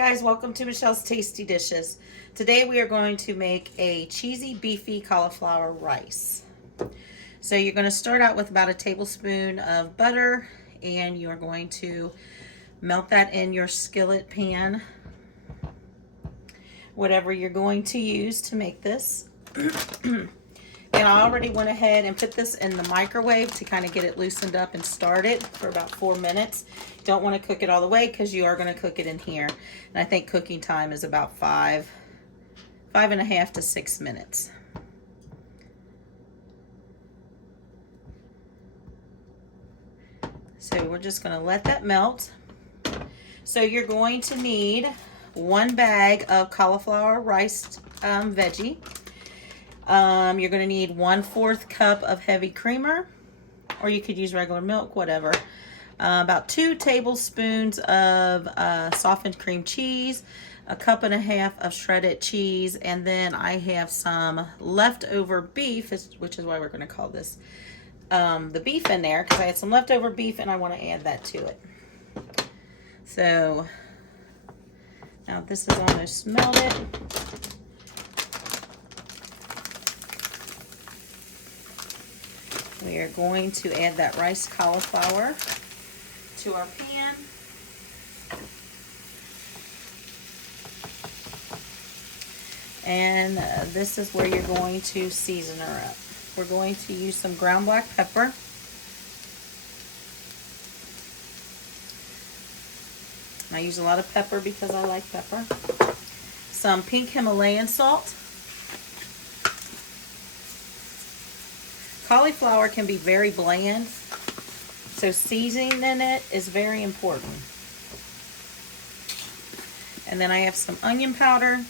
guys, welcome to Michelle's Tasty Dishes. Today we are going to make a cheesy beefy cauliflower rice. So you're going to start out with about a tablespoon of butter, and you're going to melt that in your skillet pan, whatever you're going to use to make this. And I already went ahead and put this in the microwave to kind of get it loosened up and started for about 4 minutes. Don't want to cook it all the way because you are going to cook it in here. And I think cooking time is about 5.5 to 6 minutes. So we're just going to let that melt. So you're going to need 1 bag of cauliflower rice veggie. You're going to need 1/4 cup of heavy creamer, or you could use regular milk, whatever. About 2 tablespoons of softened cream cheese, 1.5 cups of shredded cheese, and then I have some leftover beef, which is why we're going to call this the beef in there, because I had some leftover beef and I want to add that to it. So now this is almost melted. We are going to add that rice cauliflower to our pan. And this is where you're going to season her up. We're going to use some ground black pepper. I use a lot of pepper because I like pepper. Some pink Himalayan salt. Cauliflower can be very bland, so seasoning in it is very important. And then I have some onion powder.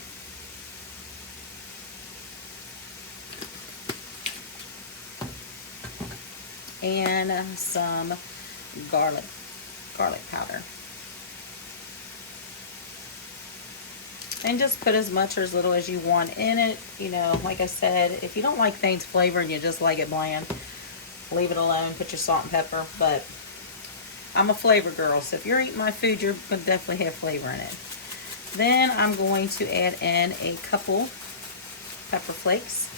And some garlic powder. And just put as much or as little as you want in it. You know, like I said, if you don't like things flavored and you just like it bland, leave it alone. Put your salt and pepper. But I'm a flavor girl, so if you're eating my food, you're going to definitely have flavor in it. Then I'm going to add in a couple pepper flakes.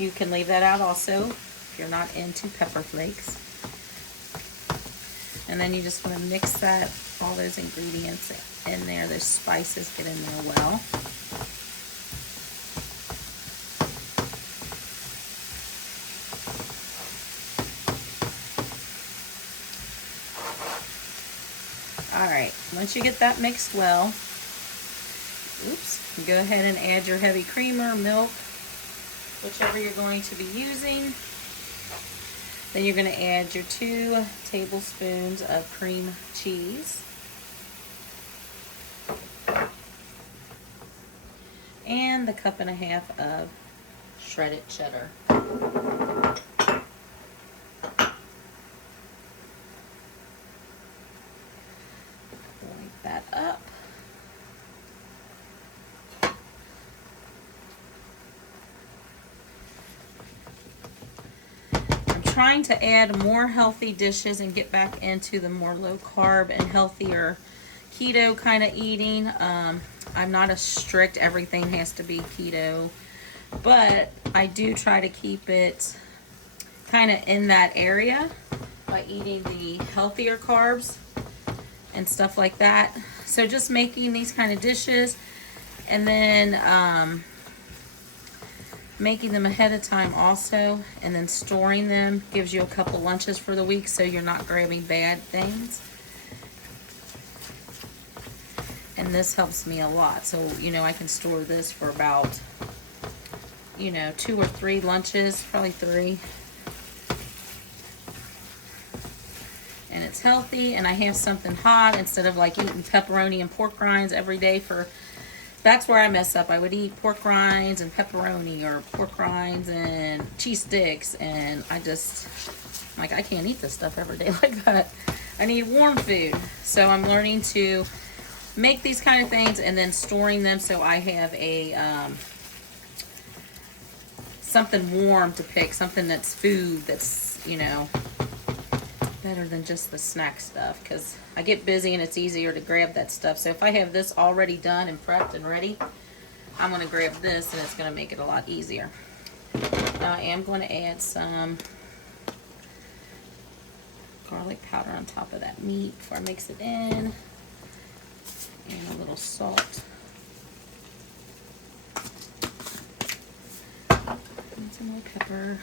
You can leave that out also if you're not into pepper flakes. And then you just want to mix that, all those ingredients in there, those spices get in there well. Alright, once you get that mixed well, go ahead and add your heavy creamer, milk, whichever you're going to be using. Then you're going to add your 2 tablespoons of cream cheese. And the 1.5 cups of shredded cheddar. Wipe that up. Trying to add more healthy dishes and get back into the more low carb and healthier keto kind of eating. I'm not as strict, everything has to be keto, but I do try to keep it kind of in that area by eating the healthier carbs and stuff like that. So just making these kind of dishes and then making them ahead of time also, and then storing them gives you a couple lunches for the week, so you're not grabbing bad things. And this helps me a lot. So, you know, I can store this for about, 2 or 3 lunches, probably 3. And it's healthy, and I have something hot instead of like eating pepperoni and pork rinds every day for... That's where I mess up. I would eat pork rinds and pepperoni, or pork rinds and cheese sticks, and I can't eat this stuff every day like that. I need warm food. So I'm learning to make these kind of things and then storing them so I have a something warm to pick, something that's food that's, better than just the snack stuff, because I get busy and it's easier to grab that stuff. So if I have this already done and prepped and ready, I'm going to grab this and it's going to make it a lot easier. Now I am going to add some garlic powder on top of that meat before I mix it in, and a little salt. And some more pepper.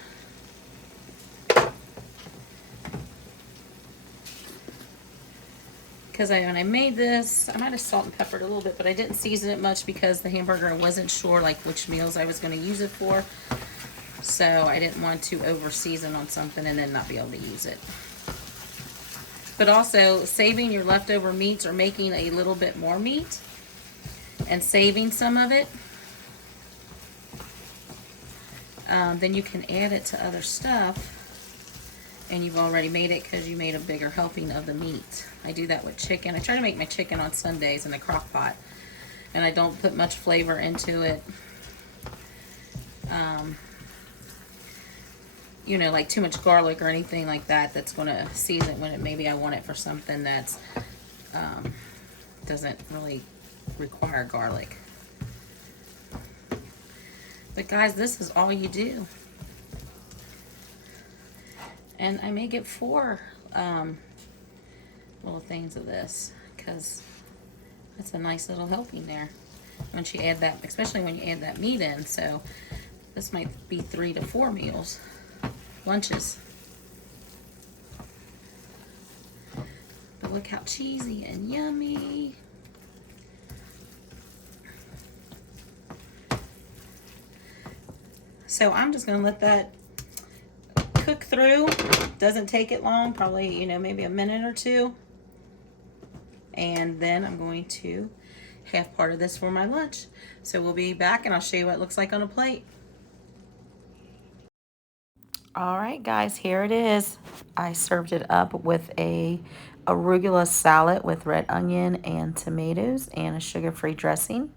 Because when I made this, I might have salt and peppered a little bit, but I didn't season it much because the hamburger, I wasn't sure like which meals I was going to use it for. So I didn't want to over season on something and then not be able to use it. But also saving your leftover meats or making a little bit more meat and saving some of it, then you can add it to other stuff and you've already made it because you made a bigger helping of the meat. I do that with chicken. I try to make my chicken on Sundays in a crock pot, and I don't put much flavor into it. You know, like too much garlic or anything like that that's going to season when maybe I want it for something that's doesn't really require garlic. But guys, this is all you do. And I may get 4 little things of this because that's a nice little helping there once you add that, especially when you add that meat in. So this might be 3 to 4 meals, lunches. But look how cheesy and yummy. So I'm just going to let that cook through. Doesn't take it long, probably, you know, maybe a minute or 2. And then I'm going to have part of this for my lunch. So we'll be back and I'll show you what it looks like on a plate. All right, guys, here it is. I served it up with a arugula salad with red onion and tomatoes and a sugar-free dressing.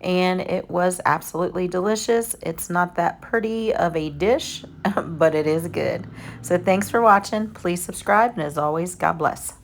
And it was absolutely delicious. It's not that pretty of a dish, but it is good. So thanks for watching. Please subscribe, and as always, God bless.